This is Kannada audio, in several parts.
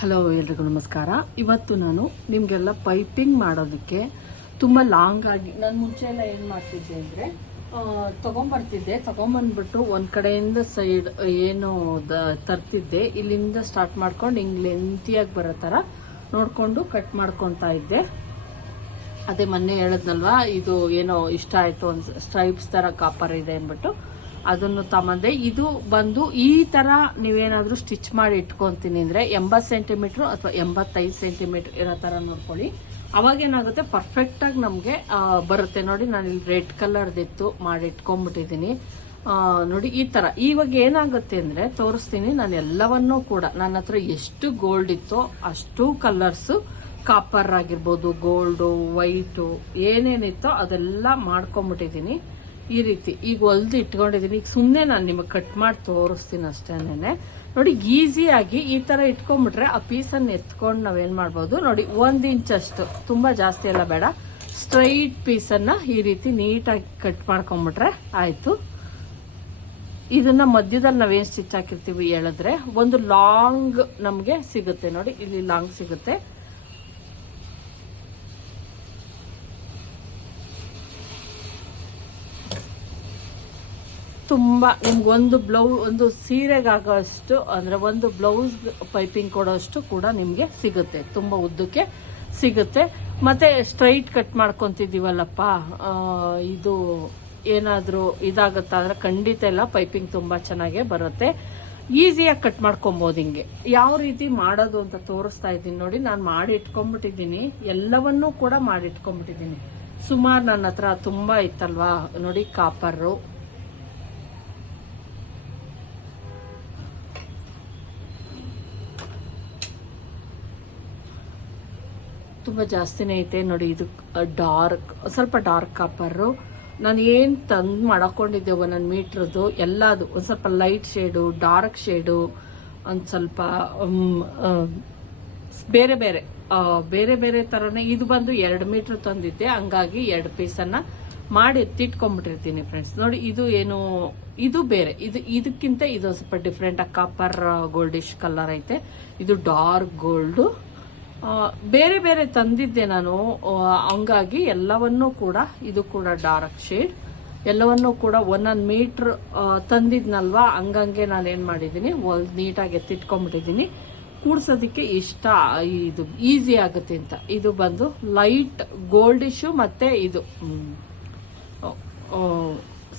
ಹಲೋ ಎಲ್ರಿಗೂ ನಮಸ್ಕಾರ. ಇವತ್ತು ನಾನು ನಿಮಗೆಲ್ಲ ಪೈಪಿಂಗ್ ಮಾಡೋದಕ್ಕೆ ತುಂಬ ಲಾಂಗ್ ಆಗಿ ನಾನು ಮುಂಚೆ ಎಲ್ಲ ಏನು ಮಾಡ್ತಿದ್ದೆ ಅಂದರೆ ತೊಗೊಂಬರ್ತಿದ್ದೆ. ತೊಗೊಂಬಂದ್ಬಿಟ್ಟು ಒಂದು ಕಡೆಯಿಂದ ಸೈಡ್ ಏನು ದ, ತರ್ತಿದ್ದೆ. ಇಲ್ಲಿಂದ ಸ್ಟಾರ್ಟ್ ಮಾಡ್ಕೊಂಡು ಹಿಂಗೆ ಲೆಂತಿಯಾಗಿ ಬರೋ ಥರ ನೋಡಿಕೊಂಡು ಕಟ್ ಮಾಡ್ಕೊತಾ ಇದ್ದೆ. ಅದೇ ಮೊನ್ನೆ ಹೇಳಿದ್ನಲ್ವಾ, ಇದು ಏನೋ ಇಷ್ಟ ಆಯಿತು ಒಂದು ಸ್ಟ್ರೈಪ್ಸ್ ಥರ ಕಾಪರ್ ಇದೆ ಅಂದ್ಬಿಟ್ಟು. ಅದನ್ನು ತಗೊಂಡೆ ಇದು ಬಂದು ಈ ಥರ ನೀವೇನಾದರೂ ಸ್ಟಿಚ್ ಮಾಡಿ ಇಟ್ಕೊಂತೀನಿ ಅಂದರೆ ಎಂಬತ್ತು ಸೆಂಟಿಮೀಟ್ರು ಅಥವಾ ಎಂಬತ್ತೈದು ಸೆಂಟಿಮೀಟ್ರ್ ಇರೋ ಥರ ನೋಡ್ಕೊಳ್ಳಿ. ಅವಾಗ ಏನಾಗುತ್ತೆ? ಪರ್ಫೆಕ್ಟಾಗಿ ನಮಗೆ ಬರುತ್ತೆ. ನೋಡಿ ನಾನು ಇಲ್ಲಿ ರೆಡ್ ಕಲರ್ದಿತ್ತು ಮಾಡಿ ಇಟ್ಕೊಂಡ್ಬಿಟ್ಟಿದ್ದೀನಿ. ನೋಡಿ, ಈ ಥರ ಇವಾಗ ಏನಾಗುತ್ತೆ ಅಂದರೆ, ತೋರಿಸ್ತೀನಿ ನಾನು ಎಲ್ಲವನ್ನೂ ಕೂಡ. ನನ್ನ ಹತ್ರ ಎಷ್ಟು ಗೋಲ್ಡ್ ಇತ್ತೋ ಅಷ್ಟು ಕಲರ್ಸು ಕಾಪರ್ ಆಗಿರ್ಬೋದು ಗೋಲ್ಡು ವೈಟು ಏನೇನಿತ್ತೋ ಅದೆಲ್ಲ ಮಾಡ್ಕೊಂಬಿಟ್ಟಿದ್ದೀನಿ ಈ ರೀತಿ ಈಗ ಹೊಲ್ದು ಇಟ್ಕೊಂಡಿದ್ದೀನಿ ಈಗ ಸುಮ್ಮನೆ ನಾನು ನಿಮಗೆ ಕಟ್ ಮಾಡಿ ತೋರಿಸ್ತೀನಿ ಅಷ್ಟೇನೆ ನೋಡಿ, ಈಸಿಯಾಗಿ ಈ ಥರ ಇಟ್ಕೊಂಡ್ಬಿಟ್ರೆ ಆ ಪೀಸನ್ನು ಎತ್ಕೊಂಡು ನಾವೇನು ಮಾಡ್ಬೋದು? ನೋಡಿ, ಒಂದು ಇಂಚಷ್ಟು ತುಂಬ ಜಾಸ್ತಿ ಎಲ್ಲ ಬೇಡ. ಸ್ಟ್ರೈಟ್ ಪೀಸನ್ನು ಈ ರೀತಿ ನೀಟಾಗಿ ಕಟ್ ಮಾಡ್ಕೊಂಬಿಟ್ರೆ ಆಯಿತು. ಇದನ್ನ ಮಧ್ಯದಲ್ಲಿ ನಾವೇನು ಸ್ಟಿಚ್ ಹಾಕಿರ್ತೀವಿ ಹೇಳಿದ್ರೆ, ಒಂದು ಲಾಂಗ್ ನಮಗೆ ಸಿಗುತ್ತೆ. ನೋಡಿ, ಇಲ್ಲಿ ಲಾಂಗ್ ಸಿಗುತ್ತೆ. ತುಂಬ ನಿಮ್ಗೊಂದು ಬ್ಲೌ ಒಂದು ಸೀರೆಗಾಗೋಷ್ಟು ಅಂದರೆ ಒಂದು ಬ್ಲೌಸ್ ಪೈಪಿಂಗ್ ಕೊಡೋಷ್ಟು ಕೂಡ ನಿಮಗೆ ಸಿಗುತ್ತೆ. ತುಂಬ ಉದ್ದಕ್ಕೆ ಸಿಗುತ್ತೆ. ಮತ್ತು ಸ್ಟ್ರೈಟ್ ಕಟ್ ಮಾಡ್ಕೊತಿದ್ದೀವಲ್ಲಪ್ಪ ಇದು ಏನಾದರೂ ಇದಾಗುತ್ತಾ ಅಂದರೆ ಖಂಡಿತ ಎಲ್ಲ ಪೈಪಿಂಗ್ ತುಂಬ ಚೆನ್ನಾಗೇ ಬರುತ್ತೆ. ಈಸಿಯಾಗಿ ಕಟ್ ಮಾಡ್ಕೊಬೋದು ಹಿಂಗೆ. ಯಾವ ರೀತಿ ಮಾಡೋದು ಅಂತ ತೋರಿಸ್ತಾ ಇದ್ದೀನಿ ನೋಡಿ, ನಾನು ಮಾಡಿ ಇಟ್ಕೊಂಬಿಟ್ಟಿದ್ದೀನಿ. ಎಲ್ಲವನ್ನೂ ಕೂಡ ಮಾಡಿ ಇಟ್ಕೊಂಡ್ಬಿಟ್ಟಿದ್ದೀನಿ ಸುಮಾರು ನನ್ನ ಹತ್ರ ತುಂಬ ಇತ್ತಲ್ವಾ? ನೋಡಿ ಕಾಪರು ತುಂಬ ಜಾಸ್ತಿನೇ ಐತೆ. ನೋಡಿ, ಇದು ಡಾರ್ಕ್ ಸ್ವಲ್ಪ ಡಾರ್ಕ್ ಕಾಪರು ನಾನು ಏನು ತಂದು ಮಾಡಕೊಂಡಿದ್ದೆ ನನ್ನ ಮೀಟ್ರದ್ದು, ಎಲ್ಲದು. ಒಂದು ಸ್ವಲ್ಪ ಲೈಟ್ ಶೇಡು ಡಾರ್ಕ್ ಶೇಡು ಒಂದು ಸ್ವಲ್ಪ ಬೇರೆ ಬೇರೆ ಬೇರೆ ಬೇರೆ ಥರನೇ ಇದು ಬಂದು ಎರಡು ಮೀಟ್ರ್ ತಂದಿದ್ದೆ. ಹಂಗಾಗಿ ಎರಡು ಪೀಸನ್ನು ಮಾಡಿ ಎತ್ತಿಟ್ಕೊಂಡ್ಬಿಟ್ಟಿರ್ತೀನಿ ಫ್ರೆಂಡ್ಸ್ ನೋಡಿ, ಇದು ಏನು, ಇದು ಬೇರೆ. ಇದು, ಇದಕ್ಕಿಂತ ಇದು ಸ್ವಲ್ಪ ಡಿಫ್ರೆಂಟ್ ಕಾಪರ್ ಗೋಲ್ಡಿಶ್ ಕಲರ್ ಐತೆ. ಇದು ಡಾರ್ಕ್ ಗೋಲ್ಡು ಬೇರೆ ಬೇರೆ ತಂದಿದ್ದೆ ನಾನು. ಹಂಗಾಗಿ ಎಲ್ಲವನ್ನೂ ಕೂಡ, ಇದು ಕೂಡ ಡಾರ್ಕ್ ಶೇಡ್. ಎಲ್ಲವನ್ನೂ ಕೂಡ ಒಂದೊಂದು ಮೀಟ್ರ್ ತಂದಿದ್ನಲ್ವಾ? ಹಂಗಂಗೆ ನಾನು ಏನು ಮಾಡಿದ್ದೀನಿ ಒಂದು ನೀಟಾಗಿ ಎತ್ತಿಟ್ಕೊಂಡ್ಬಿಟ್ಟಿದ್ದೀನಿ. ಕೂಡ್ಸೋದಕ್ಕೆ ಇಷ್ಟ ಇದು, ಈಸಿ ಆಗುತ್ತೆ ಅಂತ. ಇದು ಬಂದು ಲೈಟ್ ಗೋಲ್ಡಿಶು ಮತ್ತು ಇದು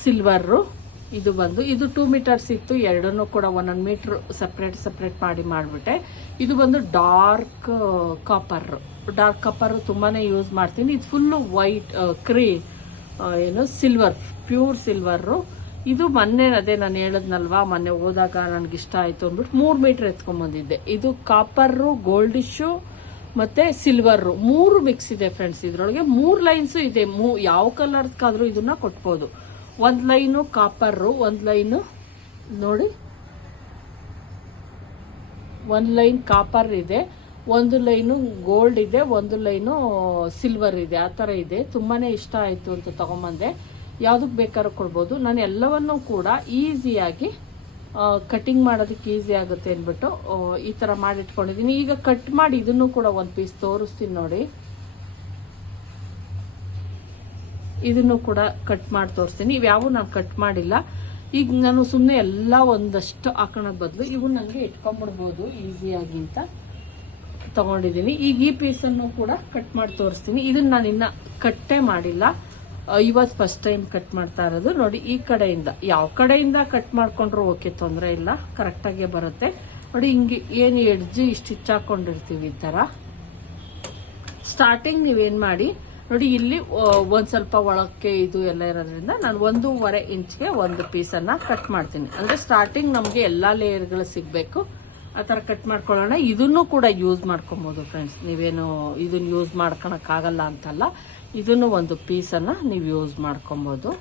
ಸಿಲ್ವರು ಇದು ಬಂದು, ಇದು ಟೂ ಮೀಟರ್ಸ್ ಇತ್ತು, ಎರಡನ್ನೂ ಕೂಡ ಒಂದೊಂದು ಮೀಟ್ರ್ ಸಪ್ರೇಟ್ ಸಪ್ರೇಟ್ ಮಾಡಿ ಮಾಡಿಬಿಟ್ಟೆ. ಇದು ಬಂದು ಡಾರ್ಕ್ ಕಾಪರ್ ಡಾರ್ಕ್ ಕಾಪರ್ ತುಂಬಾ ಯೂಸ್ ಮಾಡ್ತೀನಿ. ಇದು ಫುಲ್ಲು ವೈಟ್ ಕ್ರೀ ಏನು ಸಿಲ್ವರ್ ಪ್ಯೂರ್ ಸಿಲ್ವರು ಇದು ಮೊನ್ನೆ ಅದೇ ನಾನು ಹೇಳಿದ್ನಲ್ವಾ, ಮೊನ್ನೆ ಹೋದಾಗ ನನಗೆ ಇಷ್ಟ ಆಯಿತು ಅಂದ್ಬಿಟ್ಟು ಮೂರು ಮೀಟ್ರ್ ಎತ್ಕೊಂಬಂದಿದ್ದೆ ಇದು ಕಾಪರು ಗೋಲ್ಡಿಶು ಮತ್ತೆ ಸಿಲ್ವರು ಮೂರು ಮಿಕ್ಸ್ ಇದೆ ಫ್ರೆಂಡ್ಸ್ ಇದರೊಳಗೆ ಮೂರು ಲೈನ್ಸು ಇದೆ. ಮೂ, ಯಾವ ಕಲರ್ಸ್ಗಾದ್ರೂ ಇದನ್ನ ಕೊಟ್ಬೋದು. ಒಂದು ಲೈನು ಕಾಪರ್ರು ಒಂದು ಲೈನು ನೋಡಿ. ಒಂದು ಲೈನ್ ಕಾಪರ್ ಇದೆ, ಒಂದು ಲೈನು ಗೋಲ್ಡ್ ಇದೆ, ಒಂದು ಲೈನು ಸಿಲ್ವರ್ ಇದೆ. ಆ ಥರ ಇದೆ. ತುಂಬಾ ಇಷ್ಟ ಆಯಿತು ಅಂತ ತೊಗೊಂಬಂದೆ. ಯಾವುದಕ್ಕೆ ಬೇಕಾದ್ರೂ ಕೊಡ್ಬೋದು. ನಾನು ಎಲ್ಲವನ್ನೂ ಕೂಡ ಈಸಿಯಾಗಿ ಕಟಿಂಗ್ ಮಾಡೋದಕ್ಕೆ ಈಸಿ ಆಗುತ್ತೆ ಅಂದ್ಬಿಟ್ಟು ಈ ಥರ ಮಾಡಿಟ್ಕೊಂಡಿದ್ದೀನಿ. ಈಗ ಕಟ್ ಮಾಡಿ ಇದನ್ನು ಕೂಡ ಒಂದು ಪೀಸ್ ತೋರಿಸ್ತೀನಿ ನೋಡಿ. ಇದನ್ನು ಕೂಡ ಕಟ್ ಮಾಡಿ ತೋರಿಸ್ತೀನಿ. ಇವ್ಯಾವು ನಾನು ಕಟ್ ಮಾಡಿಲ್ಲ. ಈಗ ನಾನು ಸುಮ್ಮನೆ ಎಲ್ಲ ಒಂದಷ್ಟು ಹಾಕೋಣದ ಬದಲು ಇವು ನನಗೆ ಇಟ್ಕೊಂಡ್ಬಿಡ್ಬೋದು ಈಸಿಯಾಗಿ ಅಂತ ತಗೊಂಡಿದ್ದೀನಿ ಈಗ ಈ ಪೀಸನ್ನು ಕೂಡ ಕಟ್ ಮಾಡಿ ತೋರಿಸ್ತೀನಿ. ಇದನ್ನು ನಾನು ಇನ್ನ ಕಟ್ಟೇ ಮಾಡಿಲ್ಲ. ಇವತ್ತು ಫಸ್ಟ್ ಟೈಮ್ ಕಟ್ ಮಾಡ್ತಾ ಇರೋದು. ನೋಡಿ, ಈ ಕಡೆಯಿಂದ. ಯಾವ ಕಡೆಯಿಂದ ಕಟ್ ಮಾಡ್ಕೊಂಡ್ರು ಓಕೆ ತೊಂದರೆ ಇಲ್ಲ. ಕರೆಕ್ಟಾಗೆ ಬರುತ್ತೆ. ನೋಡಿ, ಹಿಂಗೆ ಏನು ಎಡ್ಜಿ ಇಷ್ಟು ಹಾಕೊಂಡಿರ್ತೀವಿ ಈ ಥರ ಸ್ಟಾರ್ಟಿಂಗ್ ನೀವೇನು ಮಾಡಿ ನೋಡಿ, ಇಲ್ಲಿ ಒಂದು ಸ್ವಲ್ಪ ಒಳಕ್ಕೆ ಇದು ಎಲ್ಲ ಇರೋದ್ರಿಂದ ನಾನು ಒಂದೂವರೆ ಇಂಚ್ಗೆ ಒಂದು ಪೀಸನ್ನ ಕಟ್ ಮಾಡ್ತೀನಿ. ಅಂದ್ರೆ ಸ್ಟಾರ್ಟಿಂಗ್ ನಮಗೆ ಎಲ್ಲಾ ಲೇಯರ್ಗಳು ಸಿಗಬೇಕು. ಆ ಥರ ಕಟ್ ಮಾಡ್ಕೊಳ್ಳೋಣ. ಇದನ್ನು ಕೂಡ ಯೂಸ್ ಮಾಡ್ಕೊಬೋದು ಫ್ರೆಂಡ್ಸ್ ನೀವೇನು ಇದನ್ನ ಯೂಸ್ ಮಾಡ್ಕೊಳಕ್ಕಾಗಲ್ಲ ಅಂತಲ್ಲ, ಇದನ್ನು ಒಂದು ಪೀಸನ್ನು ನೀವು ಯೂಸ್ ಮಾಡ್ಕೊಬೋದು.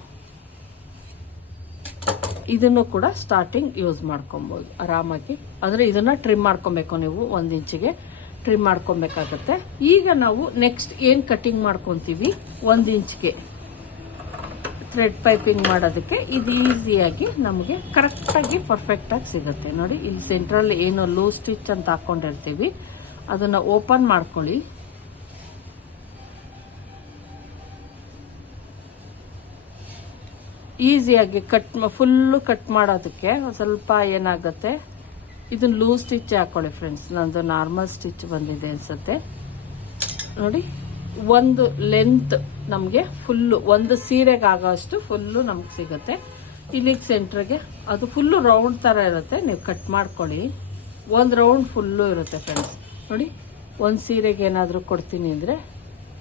ಇದನ್ನು ಕೂಡ ಸ್ಟಾರ್ಟಿಂಗ್ ಯೂಸ್ ಮಾಡ್ಕೊಬೋದು. ಆರಾಮಾಗಿ. ಅಂದ್ರೆ ಇದನ್ನು ಟ್ರಿಮ್ ಮಾಡ್ಕೊಬೇಕು ನೀವು ಒಂದು ಇಂಚಿಗೆ. ಟ್ರಿಮ್ ಮಾಡ್ಕೊಬೇಕಾಗತ್ತೆ. ಈಗ ನಾವು ನೆಕ್ಸ್ಟ್ ಏನು ಕಟಿಂಗ್ ಮಾಡ್ಕೊತೀವಿ? ಒಂದು ಇಂಚ್ಗೆ ಥ್ರೆಡ್ ಪೈಪಿಂಗ್ ಮಾಡೋದಕ್ಕೆ ಇದು ಈಸಿಯಾಗಿ ನಮಗೆ ಕರೆಕ್ಟಾಗಿ ಪರ್ಫೆಕ್ಟಾಗಿ ಸಿಗುತ್ತೆ. ನೋಡಿ, ಇಲ್ಲಿ ಸೆಂಟ್ರಲ್ಲಿ ಏನು ಲೂ ಸ್ಟಿಚ್ ಅಂತ ಹಾಕೊಂಡಿರ್ತೀವಿ. ಅದನ್ನು ಓಪನ್ ಮಾಡ್ಕೊಳ್ಳಿ. ಈಸಿಯಾಗಿ ಕಟ್ ಫುಲ್ಲು ಕಟ್ ಮಾಡೋದಕ್ಕೆ ಸ್ವಲ್ಪ ಏನಾಗುತ್ತೆ? ಇದನ್ನ ಲೂಸ್ ಸ್ಟಿಚ್ ಹಾಕೊಳ್ಳಿ ಫ್ರೆಂಡ್ಸ್ ನಂದು ನಾರ್ಮಲ್ ಸ್ಟಿಚ್ ಬಂದಿದೆ ಅನ್ಸುತ್ತೆ. ನೋಡಿ, ಒಂದು ಲೆಂತ್ ನಮಗೆ ಫುಲ್ಲು ಒಂದು ಸೀರೆಗೆ ಆಗೋಷ್ಟು ಫುಲ್ಲು ನಮ್ಗೆ ಸಿಗುತ್ತೆ. ಇಲ್ಲಿಗೆ ಸೆಂಟ್ರಿಗೆ ಅದು ಫುಲ್ಲು ರೌಂಡ್ ಥರ ಇರುತ್ತೆ, ನೀವು ಕಟ್ ಮಾಡ್ಕೊಳ್ಳಿ. ಒಂದು ರೌಂಡ್ ಫುಲ್ಲು ಇರುತ್ತೆ ಫ್ರೆಂಡ್ಸ್ ನೋಡಿ, ಒಂದು ಸೀರೆಗೆ ಏನಾದರೂ ಕೊಡ್ತೀನಿ ಅಂದರೆ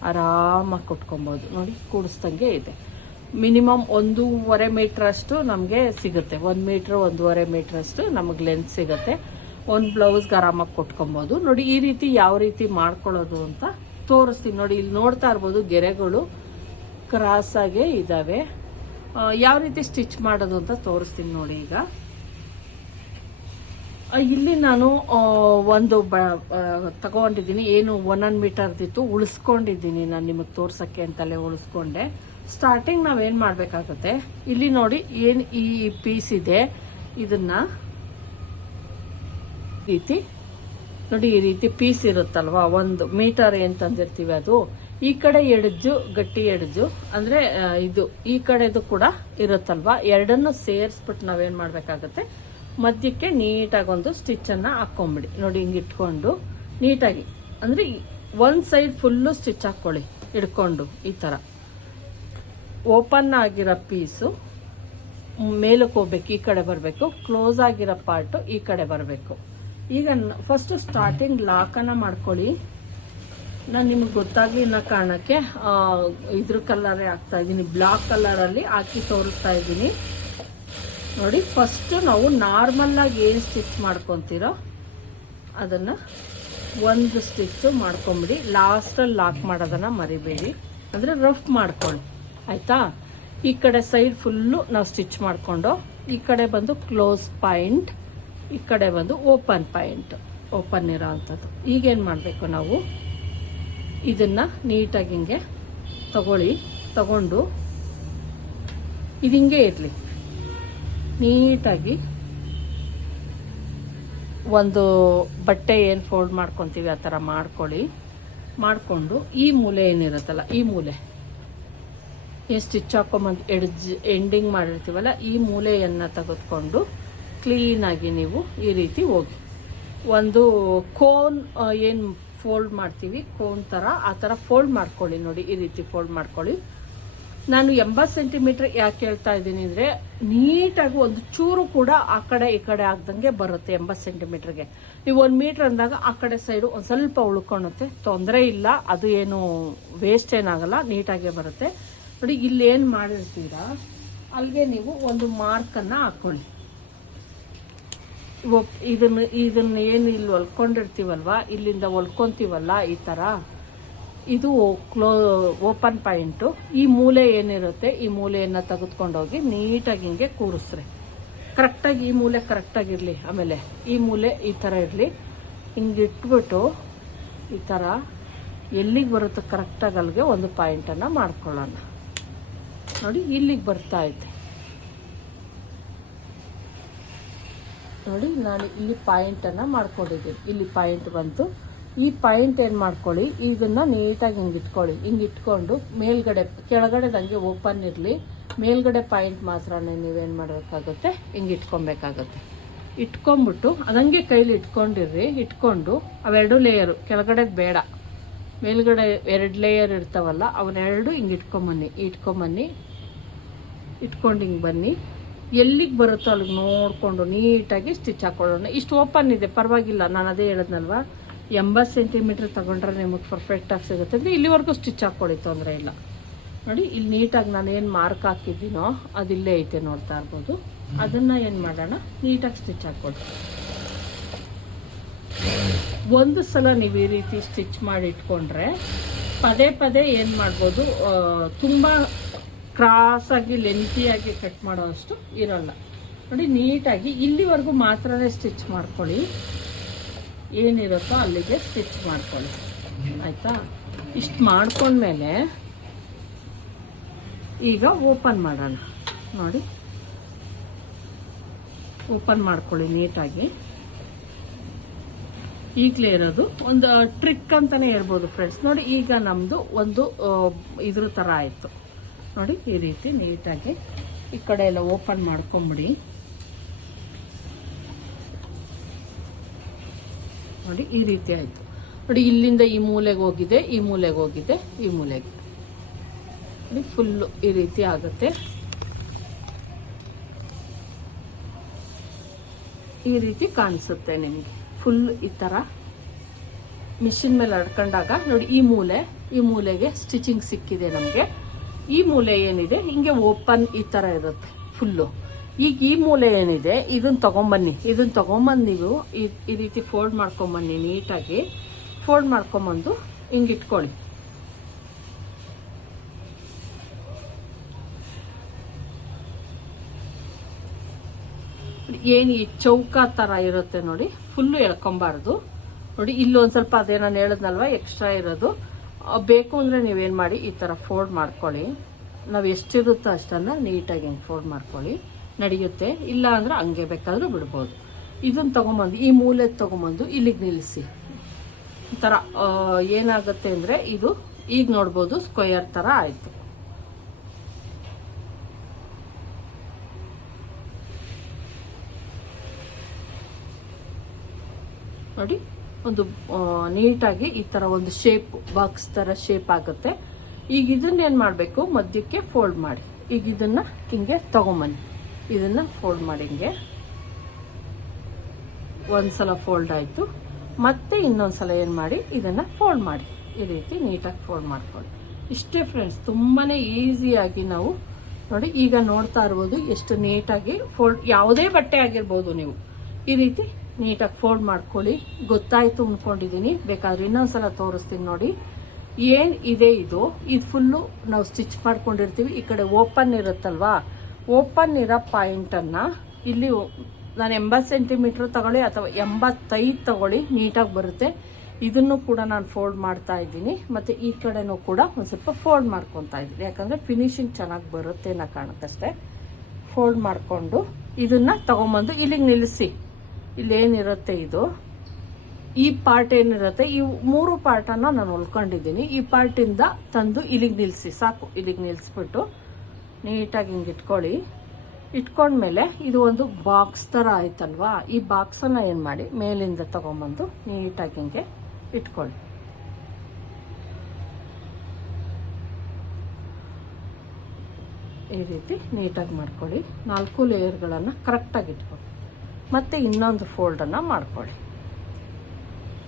ಆರಾಮಾಗಿ ಕೊಟ್ಕೊಬೋದು. ನೋಡಿ, ಕೂಡಿಸ್ದಂಗೆ ಇದೆ. ಮಿನಿಮಮ್ ಒಂದೂವರೆ ಮೀಟ್ರಷ್ಟು ನಮಗೆ ಸಿಗುತ್ತೆ. ಒಂದು ಮೀಟ್ರ್, ಒಂದೂವರೆ ಮೀಟ್ರಷ್ಟು ನಮಗೆ ಲೆಂತ್ ಸಿಗುತ್ತೆ. ಒಂದು ಬ್ಲೌಸ್ಗೆ ಆರಾಮಾಗಿ ಕೊಟ್ಕೊಬೋದು. ನೋಡಿ, ಈ ರೀತಿ ಯಾವ ರೀತಿ ಮಾಡ್ಕೊಳ್ಳೋದು ಅಂತ ತೋರಿಸ್ತೀನಿ. ನೋಡಿ, ಇಲ್ಲಿ ನೋಡ್ತಾ ಇರ್ಬೋದು ಗೆರೆಗಳು ಕ್ರಾಸಾಗೆ ಇದ್ದಾವೆ ಯಾವ ರೀತಿ ಸ್ಟಿಚ್ ಮಾಡೋದು ಅಂತ ತೋರಿಸ್ತೀನಿ ನೋಡಿ ಈಗ. ಇಲ್ಲಿ ನಾನು ಒಂದು ಬ ತಗೊಂಡಿದ್ದೀನಿ. ಏನು ಒನ್ ಒನ್ ಮೀಟರ್ದಿತ್ತು. ಉಳಿಸ್ಕೊಂಡಿದ್ದೀನಿ ನಾನು ನಿಮಗೆ ತೋರ್ಸೋಕ್ಕೆ ಅಂತಲೇ ಉಳಿಸ್ಕೊಂಡೆ. ಸ್ಟಾರ್ಟಿಂಗ್ ನಾವೇನು ಮಾಡಬೇಕಾಗುತ್ತೆ? ಇಲ್ಲಿ ನೋಡಿ ಏನು ಈ ಪೀಸ್ ಇದೆ. ಇದನ್ನು ರೀತಿ, ನೋಡಿ ಈ ರೀತಿ ಪೀಸ್ ಇರುತ್ತಲ್ವಾ? ಒಂದು ಮೀಟರ್ ಏನು ತಂದಿರ್ತೀವಿ ಅದು. ಈ ಕಡೆ ಎಡಜು, ಗಟ್ಟಿ ಎಡಜು, ಅಂದರೆ ಇದು. ಈ ಕಡೆದು ಕೂಡ ಇರುತ್ತಲ್ವಾ? ಎರಡನ್ನು ಸೇರಿಸ್ಬಿಟ್ಟು ನಾವೇನು ಮಾಡಬೇಕಾಗತ್ತೆ? ಮಧ್ಯಕ್ಕೆ ನೀಟಾಗಿ ಒಂದು ಸ್ಟಿಚ್ ಹಾಕ್ಕೊಂಬಿಡಿ ನೋಡಿ ಹಿಂಗೆ ಇಟ್ಕೊಂಡು ನೀಟಾಗಿ. ಅಂದರೆ ಒಂದು ಸೈಡ್ ಫುಲ್ಲು ಸ್ಟಿಚ್ ಹಾಕ್ಕೊಳ್ಳಿ ಇಟ್ಕೊಂಡು ಈ ತರ. ಓಪನ್ ಆಗಿರೋ ಪೀಸು, ಮೇಲಕ್ಕೆ ಹೋಗ್ಬೇಕು, ಈ ಕಡೆ ಬರಬೇಕು, ಕ್ಲೋಸ್ ಆಗಿರೋ ಪಾರ್ಟು, ಈ ಕಡೆ ಬರಬೇಕು. ಈಗ ಫಸ್ಟ್ ಸ್ಟಾರ್ಟಿಂಗ್ ಲಾಕನ್ನು ಮಾಡ್ಕೊಳ್ಳಿ. ನಾನು ನಿಮ್ಗೆ ಗೊತ್ತಾಗಲಿ ಇನ್ನೋ ಕಾರಣಕ್ಕೆ ಇದ್ರ ಕಲ್ಲರೇ ಹಾಕ್ತಾ ಇದ್ದೀನಿ ಬ್ಲಾಕ್ ಕಲರಲ್ಲಿ ಹಾಕಿ ತೋರಿಸ್ತಾ ಇದ್ದೀನಿ ನೋಡಿ ಫಸ್ಟ್ ನಾವು ನಾರ್ಮಲ್ಲಾಗಿ ಏನು ಸ್ಟಿಚ್ ಮಾಡ್ಕೊತೀರೋ, ಅದನ್ನು ಒಂದು ಸ್ಟಿಚ್ಚು ಮಾಡ್ಕೊಂಬಿಡಿ. ಲಾಸ್ಟಲ್ಲಿ ಲಾಕ್ ಮಾಡೋದನ್ನು ಮರಿಬೇಡಿ. ಅಂದರೆ ರಫ್ ಮಾಡ್ಕೊಳ್ಳಿ. ಆಯ್ತಾ? ಈ ಕಡೆ ಸೈಡ್ ಫುಲ್ಲು ನಾವು ಸ್ಟಿಚ್ ಮಾಡಿಕೊಂಡು, ಈ ಕಡೆ ಬಂದು ಕ್ಲೋಸ್ ಪಾಯಿಂಟ್, ಈ ಕಡೆ ಬಂದು ಓಪನ್ ಪಾಯಿಂಟ್, ಓಪನ್ ಇರೋ ಅಂಥದ್ದು ಈಗೇನು ಮಾಡಬೇಕು ನಾವು? ಇದನ್ನು ನೀಟಾಗಿ ಹಿಂಗೆ ತಗೊಳ್ಳಿ, ತಗೊಂಡು, ಇದು ಹಿಂಗೆ ಇರಲಿ. ನೀಟಾಗಿ ಒಂದು ಬಟ್ಟೆ ಏನು ಫೋಲ್ಡ್ ಮಾಡ್ಕೊತೀವಿ ಆ ಥರ ಮಾಡ್ಕೊಳ್ಳಿ. ಮಾಡಿಕೊಂಡು ಈ ಮೂಲೆ ಏನಿರುತ್ತಲ್ಲ, ಈ ಮೂಲೆ. ಏನು ಸ್ಟಿಚ್ ಹಾಕೊಂಬಂದು ಎಡ್ಜ್ ಎಂಡಿಂಗ್ ಮಾಡಿರ್ತೀವಲ್ಲ, ಈ ಮೂಲೆಯನ್ನು ತೆಗೆದುಕೊಂಡು ಕ್ಲೀನಾಗಿ ನೀವು ಈ ರೀತಿ ಹೋಗಿ. ಒಂದು ಕೋನ್ ಏನು ಫೋಲ್ಡ್ ಮಾಡ್ತೀವಿ, ಕೋನ್ ಥರ ಆ ಥರ ಫೋಲ್ಡ್ ಮಾಡ್ಕೊಳ್ಳಿ ನೋಡಿ, ಈ ರೀತಿ ಫೋಲ್ಡ್ ಮಾಡ್ಕೊಳ್ಳಿ. ನಾನು ಎಂಬತ್ತು ಸೆಂಟಿಮೀಟರ್ ಯಾಕೆ ಹೇಳ್ತಾ ಇದ್ದೀನಿ ಅಂದರೆ, ನೀಟಾಗಿ ಒಂದು ಚೂರು ಕೂಡ ಆ ಕಡೆ ಈ ಕಡೆ ಆಗ್ದಂಗೆ ಬರುತ್ತೆ ಎಂಬತ್ತು ಸೆಂಟಿಮೀಟರ್ಗೆ ನೀವು ಒಂದು ಮೀಟ್ರ್ ಅಂದಾಗ ಆ ಕಡೆ ಸೈಡು ಒಂದು ಸ್ವಲ್ಪ ಉಳ್ಕೊಳುತ್ತೆ ತೊಂದರೆ ಇಲ್ಲ, ಅದು ಏನು ವೇಸ್ಟ್ ಏನಾಗಲ್ಲ, ನೀಟಾಗೇ ಬರುತ್ತೆ. ನೋಡಿ, ಇಲ್ಲಿ ಏನು ಮಾಡಿರ್ತೀರಾ? ಅಲ್ಲಿಗೆ ನೀವು ಒಂದು ಮಾರ್ಕನ್ನು ಹಾಕ್ಕೊಳ್ಳಿ ಇದನ್ನ, ಇದನ್ನು ಏನು ಇಲ್ಲಿ ಹೊಲ್ಕೊಂಡಿರ್ತೀವಲ್ವ? ಇಲ್ಲಿಂದ ಹೊಲ್ಕೊಂತೀವಲ್ಲ ಈ ಥರ ಇದು ಕ್ಲೋ, ಓಪನ್ ಪಾಯಿಂಟು. ಈ ಮೂಲೆ ಏನಿರುತ್ತೆ, ಈ ಮೂಲೆಯನ್ನು ತೆಗೆದುಕೊಂಡೋಗಿ ನೀಟಾಗಿ ಹಿಂಗೆ ಕೂರಿಸ್ರಿ. ಕರೆಕ್ಟಾಗಿ ಈ ಮೂಲೆ ಕರೆಕ್ಟಾಗಿರಲಿ ಆಮೇಲೆ ಈ ಮೂಲೆ ಈ ಥರ ಇರಲಿ. ಹಿಂಗೆ ಇಟ್ಬಿಟ್ಟು ಈ ಥರ ಎಲ್ಲಿಗೆ ಬರುತ್ತೆ ಕರೆಕ್ಟಾಗಿ ಅಲ್ಲಿಗೆ ಒಂದು ಪಾಯಿಂಟನ್ನು ಮಾಡ್ಕೊಳ್ಳೋಣ. ನೋಡಿ, ಇಲ್ಲಿಗೆ ಬರ್ತಾ ಐತೆ ನೋಡಿ, ನಾನು ಇಲ್ಲಿ ಪಾಯಿಂಟನ್ನು ಮಾಡ್ಕೊಂಡಿದ್ದೀನಿ. ಇಲ್ಲಿ ಪಾಯಿಂಟ್ ಬಂತು ಈ ಪಾಯಿಂಟ್ ಏನು ಮಾಡ್ಕೊಳ್ಳಿ, ಇದನ್ನ ನೀಟಾಗಿ ಹಿಂಗೆ ಇಟ್ಕೊಳ್ಳಿ. ಹಿಂಗೆ ಇಟ್ಕೊಂಡು ಮೇಲ್ಗಡೆ ಕೆಳಗಡೆದಂಗೆ ಓಪನ್ ಇರಲಿ. ಮೇಲ್ಗಡೆ ಪಾಯಿಂಟ್ ಮಾತ್ರ ನೀವೇನು ಮಾಡಬೇಕಾಗುತ್ತೆ, ಹಿಂಗೆ ಇಟ್ಕೊಬೇಕಾಗುತ್ತೆ. ಇಟ್ಕೊಂಬಿಟ್ಟು ಅದಂಗೆ ಕೈಲಿ ಇಟ್ಕೊಂಡಿರ್ರಿ, ಇಟ್ಕೊಂಡು ಅವೆರಡು ಲೇಯರು ಕೆಳಗಡೆದು ಬೇಡ. ಮೇಲ್ಗಡೆ ಎರಡು ಲೇಯರ್ ಇರ್ತಾವಲ್ಲ, ಅವನ್ನೆರಡು ಹಿಂಗೆ ಇಟ್ಕೊಂಬನ್ನಿ ಇಟ್ಕೊಂಬನ್ನಿ, ಇಟ್ಕೊಂಡು ಹಿಂಗೆ ಬನ್ನಿ. ಎಲ್ಲಿಗೆ ಬರುತ್ತೋ ಅಲ್ಲಿಗೆ ನೋಡಿಕೊಂಡು ನೀಟಾಗಿ ಸ್ಟಿಚ್ ಹಾಕೊಳ್ಳೋಣ. ಇಷ್ಟು ಓಪನ್ ಇದೆ, ಪರವಾಗಿಲ್ಲ, ನಾನು ಅದೇ ಹೇಳಿದ್ನಲ್ವ? ಎಂಬತ್ತು ಸೆಂಟಿಮೀಟ್ರ್ ತಗೊಂಡ್ರೆ ನಿಮಗೆ ಪರ್ಫೆಕ್ಟಾಗಿ ಸಿಗುತ್ತೆ. ಅಂದರೆ ಇಲ್ಲಿವರೆಗೂ ಸ್ಟಿಚ್ ಹಾಕ್ಕೊಳ್ಳಿ ತೊಂದರೆ ಇಲ್ಲ. ನೋಡಿ, ಇಲ್ಲಿ ನೀಟಾಗಿ ನಾನು ಏನು ಮಾರ್ಕ್ ಹಾಕಿದ್ದೀನೋ, ಅದಿಲ್ಲೇ ಐತೆ ನೋಡ್ತಾ ಇರ್ಬೋದು. ಅದನ್ನು ಏನು ಮಾಡೋಣ? ನೀಟಾಗಿ ಸ್ಟಿಚ್ ಹಾಕ್ಕೊಡಿ ಒಂದು ಸಲ ನೀವು ಈ ರೀತಿ ಸ್ಟಿಚ್ ಮಾಡಿ ಇಟ್ಕೊಂಡ್ರೆ ಪದೇ ಪದೇ ಏನು ಮಾಡ್ಬೋದು ತುಂಬ ಕ್ರಾಸಾಗಿ ಲೆಂತಿಯಾಗಿ ಕಟ್ ಮಾಡೋ ಅಷ್ಟು ಇರೋಲ್ಲ. ನೋಡಿ, ನೀಟಾಗಿ ಇಲ್ಲಿವರೆಗೂ ಮಾತ್ರನೇ ಸ್ಟಿಚ್ ಮಾಡ್ಕೊಳ್ಳಿ. ಏನಿರುತ್ತೋ ಅಲ್ಲಿಗೆ ಸ್ಟಿಚ್ ಮಾಡ್ಕೊಳ್ಳಿ. ಆಯಿತಾ? ಇಷ್ಟು ಮಾಡ್ಕೊಂಡ್ಮೇಲೆ ಈಗ ಓಪನ್ ಮಾಡೋಣ. ನೋಡಿ. ಓಪನ್ ಮಾಡ್ಕೊಳ್ಳಿ ನೀಟಾಗಿ. ಈಗಲೇ ಇರೋದು. ಒಂದು ಟ್ರಿಕ್ ಅಂತಾನೆ ಇರ್ಬೋದು ಫ್ರೆಂಡ್ಸ್ ನೋಡಿ, ಈಗ ನಮ್ಮದು ಒಂದು ಇದ್ರ ಥರ ಆಯಿತು. ನೋಡಿ, ಈ ರೀತಿ ನೀಟಾಗಿ ಈ ಕಡೆ ಎಲ್ಲ ಓಪನ್ ಮಾಡ್ಕೊಂಬಿಡಿ. ನೋಡಿ, ಈ ರೀತಿ ಆಯಿತು. ನೋಡಿ, ಇಲ್ಲಿಂದ ಈ ಮೂಲೆಗೆ ಹೋಗಿದೆ, ಈ ಮೂಲೆಗೆ ಹೋಗಿದೆ, ಈ ಮೂಲೆಗೆ. ನೋಡಿ ಫುಲ್ಲು ಈ ರೀತಿ ಆಗುತ್ತೆ. ಈ ರೀತಿ ಕಾಣಿಸುತ್ತೆ ನಿಮಗೆ. ಫುಲ್ ಈ ಥರ ಮಿಷಿನ್ ಮೇಲೆ ಅಡ್ಕೊಂಡಾಗ ನೋಡಿ ಈ ಮೂಲೆ, ಈ ಮೂಲೆಗೆ ಸ್ಟಿಚಿಂಗ್ ಸಿಕ್ಕಿದೆ ನಮಗೆ. ಈ ಮೂಲೆ ಏನಿದೆ? ಹಿಂಗೆ ಓಪನ್ ಈ ಥರ ಇರುತ್ತೆ ಫುಲ್ಲು ಈಗ ಈ ಮೂಲೆ ಏನಿದೆ? ಇದನ್ನ ತಗೊಂಬನ್ನಿ. ಇದನ್ನ ತಗೊಂಬಂದು ನೀವು ಈ ರೀತಿ ಫೋಲ್ಡ್ ಮಾಡ್ಕೊಂಬನ್ನಿ ನೀಟಾಗಿ. ಫೋಲ್ಡ್ ಮಾಡ್ಕೊಂಬಂದು ಹಿಂಗೆ ಇಟ್ಕೊಳ್ಳಿ. ಏನು ಈ ಚೌಕ ಥರ ಇರುತ್ತೆ ನೋಡಿ? ಫುಲ್ಲು ಎಳ್ಕೊಬಾರ್ದು. ನೋಡಿ, ಇಲ್ಲಿ ಒಂದು ಸ್ವಲ್ಪ ಅದೇ ನಾನು ಹೇಳಿದ್ನಲ್ವ ಎಕ್ಸ್ಟ್ರಾ ಇರೋದು. ಬೇಕು ಅಂದರೆ ನೀವೇನು ಮಾಡಿ, ಈ ಥರ ಫೋಲ್ಡ್ ಮಾಡ್ಕೊಳ್ಳಿ. ನಾವು ಎಷ್ಟಿರುತ್ತೋ ಅಷ್ಟನ್ನು ನೀಟಾಗಿ ಹಿಂಗೆ ಫೋಲ್ಡ್ ಮಾಡ್ಕೊಳ್ಳಿ. ನಡೆಯುತ್ತೆ. ಇಲ್ಲ ಅಂದರೆ ಹಂಗೆ ಬೇಕಾದರೂ ಬಿಡ್ಬೋದು. ಇದನ್ನು ತೊಗೊಂಬಂದು, ಈ ಮೂಲೆ ತೊಗೊಂಬಂದು ಇಲ್ಲಿಗೆ ನಿಲ್ಲಿಸಿ ಈ ಥರ ಏನಾಗುತ್ತೆ ಅಂದರೆ ಇದು ಈಗ ನೋಡ್ಬೋದು ಸ್ಕ್ವಯರ್ ಥರ ಆಯಿತು. ನೋಡಿ, ಒಂದು ನೀಟಾಗಿ ಈ ಥರ ಒಂದು ಶೇಪ್ ಬಾಕ್ಸ್ ಥರ ಶೇಪ್ ಆಗುತ್ತೆ. ಈಗ ಇದನ್ನ ಏನು ಮಾಡಬೇಕು? ಮಧ್ಯಕ್ಕೆ ಫೋಲ್ಡ್ ಮಾಡಿ. ಈಗ ಇದನ್ನ ಹಿಂಗೆ ತಗೊಂಬನ್ನಿ. ಇದನ್ನ ಫೋಲ್ಡ್ ಮಾಡಿ ಹಿಂಗೆ. ಒಂದ್ಸಲ ಫೋಲ್ಡ್ ಆಯಿತು. ಮತ್ತೆ ಇನ್ನೊಂದ್ಸಲ ಏನು ಮಾಡಿ? ಇದನ್ನ ಫೋಲ್ಡ್ ಮಾಡಿ. ಈ ರೀತಿ ನೀಟಾಗಿ ಫೋಲ್ಡ್ ಮಾಡ್ಕೊಳ್ಳಿ. ಇಷ್ಟೇ ಫ್ರೆಂಡ್ಸ್ ತುಂಬಾನೇ ಈಸಿಯಾಗಿ ನಾವು ನೋಡಿ, ಈಗ ನೋಡ್ತಾ ಇರ್ಬೋದು ಎಷ್ಟು ನೀಟಾಗಿ ಫೋಲ್ಡ್ ಯಾವುದೇ ಬಟ್ಟೆ ಆಗಿರ್ಬೋದು ನೀವು. ಈ ರೀತಿ ನೀಟಾಗಿ ಫೋಲ್ಡ್ ಮಾಡ್ಕೊಳ್ಳಿ. ಗೊತ್ತಾಯಿತು ಅಂದ್ಕೊಂಡಿದ್ದೀನಿ ಬೇಕಾದ್ರೆ ಇನ್ನೊಂದ್ಸಲ ತೋರಿಸ್ತೀನಿ ನೋಡಿ. ಏನು ಇದೆ ಇದು? ಇದು ಫುಲ್ಲು ನಾವು ಸ್ಟಿಚ್ ಮಾಡ್ಕೊಂಡಿರ್ತೀವಿ. ಈ ಕಡೆ ಓಪನ್ ಇರುತ್ತಲ್ವಾ? ಓಪನ್ ಇರೋ ಪಾಯಿಂಟನ್ನು ಇಲ್ಲಿ ನಾನು ಎಂಬತ್ತು ಸೆಂಟಿಮೀಟ್ರ್ ತಗೊಳ್ಳಿ ಅಥವಾ ಎಂಬತ್ತೈದು ತಗೊಳ್ಳಿ ನೀಟಾಗಿ ಬರುತ್ತೆ. ಇದನ್ನು ಕೂಡ ನಾನು ಫೋಲ್ಡ್ ಮಾಡ್ತಾ ಇದ್ದೀನಿ. ಮತ್ತು ಈ ಕಡೆನೂ ಕೂಡ ಒಂದು ಸ್ವಲ್ಪ ಫೋಲ್ಡ್ ಮಾಡ್ಕೊತಾ ಇದ್ದೀನಿ. ಯಾಕಂದರೆ ಫಿನಿಶಿಂಗ್ ಚೆನ್ನಾಗಿ ಬರುತ್ತೆ ಅನ್ನೋ ಕಾರಣಕ್ಕಷ್ಟೇ. ಫೋಲ್ಡ್ ಮಾಡಿಕೊಂಡು ಇದನ್ನು ತಗೊಂಬಂದು ಇಲ್ಲಿಗೆ ನಿಲ್ಲಿಸಿ. ಇಲ್ಲೇನಿರುತ್ತೆ ಇದು? ಈ ಪಾರ್ಟ್ ಏನಿರುತ್ತೆ? ಈ ಮೂರು ಪಾರ್ಟನ್ನು ನಾನು ಹೊಲ್ಕೊಂಡಿದ್ದೀನಿ ಈ ಪಾರ್ಟಿಂದ ತಂದು ಇಲ್ಲಿಗೆ ನಿಲ್ಲಿಸಿ ಸಾಕು, ಇಲ್ಲಿಗೆ ನಿಲ್ಲಿಸ್ಬಿಟ್ಟು ನೀಟಾಗಿ ಹಿಂಗೆ ಇಟ್ಕೊಳ್ಳಿ. ಇಟ್ಕೊಂಡ್ಮೇಲೆ ಇದು ಒಂದು ಬಾಕ್ಸ್ ಥರ ಆಯ್ತಲ್ವಾ? ಈ ಬಾಕ್ಸನ್ನು ಏನು ಮಾಡಿ? ಮೇಲಿಂದ ತೊಗೊಂಬಂದು ನೀಟಾಗಿ ಹಿಂಗೆ ಇಟ್ಕೊಳ್ಳಿ. ಈ ರೀತಿ ನೀಟಾಗಿ ಮಾಡ್ಕೊಳ್ಳಿ. ನಾಲ್ಕು ಲೇಯರ್ಗಳನ್ನು ಕರೆಕ್ಟಾಗಿ ಇಟ್ಕೊಳ್ಳಿ. ಮತ್ತು ಇನ್ನೊಂದು ಫೋಲ್ಡನ್ನು ಮಾಡ್ಕೊಳ್ಳಿ.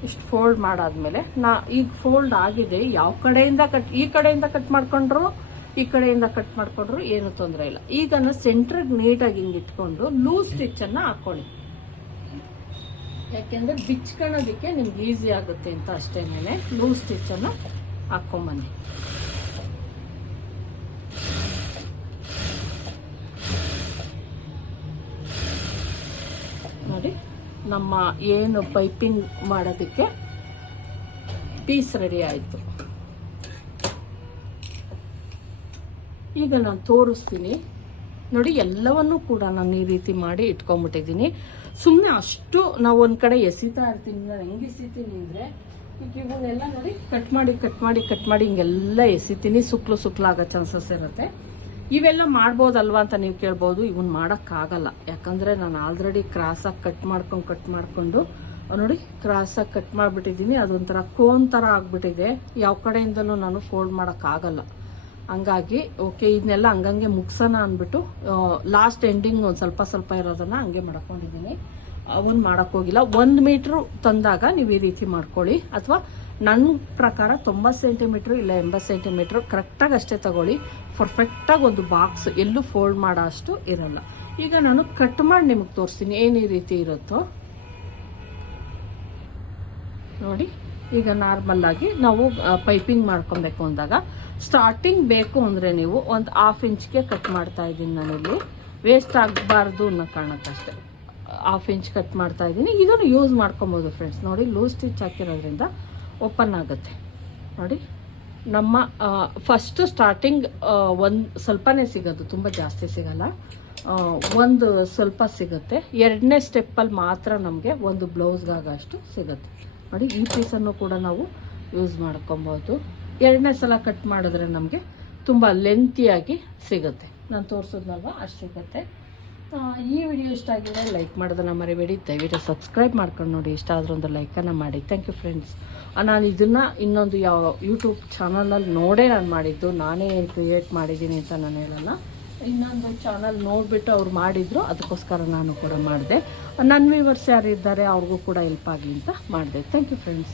ಇಷ್ಟು ಫೋಲ್ಡ್ ಮಾಡಾದ್ಮೇಲೆ ನಾ ಈಗ ಫೋಲ್ಡ್ ಆಗಿದೆ, ಯಾವ ಕಡೆಯಿಂದ ಕಟ್ ಈ ಕಡೆಯಿಂದ ಕಟ್ ಮಾಡ್ಕೊಂಡ್ರು, ಈ ಕಡೆಯಿಂದ ಕಟ್ ಮಾಡ್ಕೊಂಡ್ರು ಏನು ತೊಂದರೆ ಇಲ್ಲ. ಈಗ ಸೆಂಟ್ರಿಗೆ ನೀಟಾಗಿ ಹಿಂಗೆ ಇಟ್ಕೊಂಡು ಲೂಸ್ ಸ್ಟಿಚ್ಚನ್ನು ಹಾಕೊಳ್ಳಿ. ಯಾಕೆಂದ್ರೆ ಬಿಚ್ಕೊಳ್ಳೋದಕ್ಕೆ ನಿಮ್ಗೆ ಈಸಿ ಆಗುತ್ತೆ ಅಂತ ಅಷ್ಟೇ ಮೇಲೆ ಲೂಸ್ ಸ್ಟಿಚ್ಚನ್ನು ಹಾಕ್ಕೊಂಬನ್ನಿ ನೋಡಿ ನಮ್ಮ ಏನು ಪೈಪಿಂಗ್ ಮಾಡೋದಕ್ಕೆ ಪೀಸ್ ರೆಡಿ ಆಯಿತು. ಈಗ ನಾನು ತೋರಿಸ್ತೀನಿ. ನೋಡಿ, ಎಲ್ಲವನ್ನೂ ಕೂಡ ನಾನು ಈ ರೀತಿ ಮಾಡಿ ಇಟ್ಕೊಂಡ್ಬಿಟ್ಟಿದ್ದೀನಿ. ಸುಮ್ಮನೆ ಅಷ್ಟು ನಾವು ಒಂದು ಕಡೆ ಎಸಿತಾ ಇರ್ತೀನಿ ನಾನು ಹೆಂಗೆ ಎಸಿತೀನಿ ಅಂದರೆ, ಈಗ ಇವನ್ನೆಲ್ಲ ನೋಡಿ ಕಟ್ ಮಾಡಿ ಕಟ್ ಮಾಡಿ ಕಟ್ ಮಾಡಿ ಹಿಂಗೆಲ್ಲ ಎಸಿತೀನಿ. ಸುಕ್ಲು ಸುಕ್ಲು ಆಗೋ ಚಾನ್ಸಸ್ ಇರುತ್ತೆ. ಇವೆಲ್ಲ ಮಾಡ್ಬೋದಲ್ವಾ ಅಂತ ನೀವು ಕೇಳ್ಬೋದು. ಇವನ್ ಮಾಡೋಕ್ಕಾಗಲ್ಲ. ಯಾಕಂದರೆ ನಾನು ಆಲ್ರೆಡಿ ಕ್ರಾಸಾಗಿ ಕಟ್ ಮಾಡ್ಕೊಂಡು ಕಟ್ ಮಾಡಿಕೊಂಡು ನೋಡಿ ಕ್ರಾಸಾಗಿ ಕಟ್ ಮಾಡಿಬಿಟ್ಟಿದ್ದೀನಿ. ಅದೊಂಥರ ಕೋನ್ ಥರ ಆಗಿಬಿಟ್ಟಿದೆ. ಯಾವ ಕಡೆಯಿಂದಲೂ ನಾನು ಫೋಲ್ಡ್ ಮಾಡೋಕ್ಕಾಗಲ್ಲ. ಹಂಗಾಗಿ ಓಕೆ ಇದನ್ನೆಲ್ಲ ಹಂಗಂಗೆ ಮುಗ್ಸೋಣ ಅಂದ್ಬಿಟ್ಟು ಲಾಸ್ಟ್ ಎಂಡಿಂಗ್ ಒಂದು ಸ್ವಲ್ಪ ಸ್ವಲ್ಪ ಇರೋದನ್ನ ಹಂಗೆ ಮಾಡ್ಕೊಂಡಿದ್ದೀನಿ. ಅವನ್ ಹೋಗಿಲ್ಲ. ಒಂದು ಮೀಟ್ರು ತಂದಾಗ ನೀವು ಈ ರೀತಿ ಮಾಡ್ಕೊಳ್ಳಿ. ಅಥವಾ ನನ್ನ ಪ್ರಕಾರ ತೊಂಬತ್ತು ಸೆಂಟಿಮೀಟ್ರ್ ಇಲ್ಲ ಎಂಬತ್ತು ಸೆಂಟಿಮೀಟ್ರ್ ಕರೆಕ್ಟಾಗಿ ಅಷ್ಟೇ ತಗೊಳ್ಳಿ. ಪರ್ಫೆಕ್ಟಾಗಿ ಒಂದು ಬಾಕ್ಸ್ ಎಲ್ಲೂ ಫೋಲ್ಡ್ ಮಾಡೋ ಅಷ್ಟು ಇರಲ್ಲ. ಈಗ ನಾನು ಕಟ್ ಮಾಡಿ ನಿಮಗೆ ತೋರಿಸ್ತೀನಿ. ಏನು ಈ ರೀತಿ ಇರುತ್ತೋ? ನೋಡಿ, ಈಗ ನಾರ್ಮಲ್ಲಾಗಿ ನಾವು ಪೈಪಿಂಗ್ ಮಾಡ್ಕೊಬೇಕು ಅಂದಾಗ. ಸ್ಟಾರ್ಟಿಂಗ್ ಬೇಕು ಅಂದರೆ ನೀವು ಒಂದು ಹಾಫ್ ಇಂಚ್ಗೆ ಕಟ್ ಮಾಡ್ತಾ ಇದ್ದೀನಿ ನಾನಿಲ್ಲಿ ವೇಸ್ಟ್ ಆಗಬಾರ್ದು ಅನ್ನೋ ಕಾರಣಕ್ಕಷ್ಟೇ. ಹಾಫ್ ಇಂಚ್ ಕಟ್ ಮಾಡ್ತಾ ಇದ್ದೀನಿ. ಇದನ್ನು ಯೂಸ್ ಮಾಡ್ಕೊಬೋದು ಫ್ರೆಂಡ್ಸ್ ನೋಡಿ ಲೂಸ್ ಸ್ಟಿಚ್ ಹಾಕಿರೋದ್ರಿಂದ ಓಪನ್ ಆಗುತ್ತೆ. ನೋಡಿ, ನಮ್ಮ ಫಸ್ಟ್ ಸ್ಟಾರ್ಟಿಂಗ್ ಒಂದು ಸ್ವಲ್ಪನೇ ಸಿಗೋದು, ತುಂಬ ಜಾಸ್ತಿ ಸಿಗಲ್ಲ. ಒಂದು ಸ್ವಲ್ಪ ಸಿಗುತ್ತೆ. ಎರಡನೇ ಸ್ಟೆಪ್ಪಲ್ಲಿ ಮಾತ್ರ ನಮಗೆ ಒಂದು ಬ್ಲೌಸ್ಗಾಗಷ್ಟು ಸಿಗುತ್ತೆ. ನೋಡಿ, ಈ ಪೀಸನ್ನು ಕೂಡ ನಾವು ಯೂಸ್ ಮಾಡ್ಕೊಬೋದು. ಎರಡನೇ ಸಲ ಕಟ್ ಮಾಡಿದ್ರೆ ನಮಗೆ ತುಂಬ ಲೆಂತಿಯಾಗಿ ಸಿಗುತ್ತೆ. ನಾನು ತೋರಿಸೋದ್ನಲ್ವ? ಅಷ್ಟು ಸಿಗುತ್ತೆ. ಈ ವಿಡಿಯೋ ಇಷ್ಟ ಆಗಿದೆ ಲೈಕ್ ಮಾಡೋದನ್ನ ಮರಿಬೇಡಿ. ದಯವಿಟ್ಟು ಸಬ್ಸ್ಕ್ರೈಬ್ ಮಾಡ್ಕೊಂಡು ನೋಡಿ. ಇಷ್ಟ ಆದರೂ ಒಂದು ಲೈಕನ್ನು ಮಾಡಿ. ಥ್ಯಾಂಕ್ ಯು ಫ್ರೆಂಡ್ಸ್ ನಾನು ಇದನ್ನು ಇನ್ನೊಂದು ಯಾವ ಯೂಟ್ಯೂಬ್ ಚಾನಲಲ್ಲಿ ನೋಡೇ ನಾನು ಮಾಡಿದ್ದು. ನಾನೇ ಕ್ರಿಯೇಟ್ ಮಾಡಿದ್ದೀನಿ ಅಂತ ನಾನು ಹೇಳಲ್ಲ. ಇನ್ನೊಂದು ಚಾನಲ್ ನೋಡಿಬಿಟ್ಟು ಅವ್ರು ಮಾಡಿದ್ರು. ಅದಕ್ಕೋಸ್ಕರ ನಾನು ಕೂಡ ಮಾಡಿದೆ. ನನ್ನ ವ್ಯೂವರ್ಸ್ ಯಾರಿದ್ದಾರೆ ಅವ್ರಿಗೂ ಕೂಡ ಹೆಲ್ಪ್ ಆಗಲಿ ಅಂತ ಮಾಡಿದೆ. Thank you friends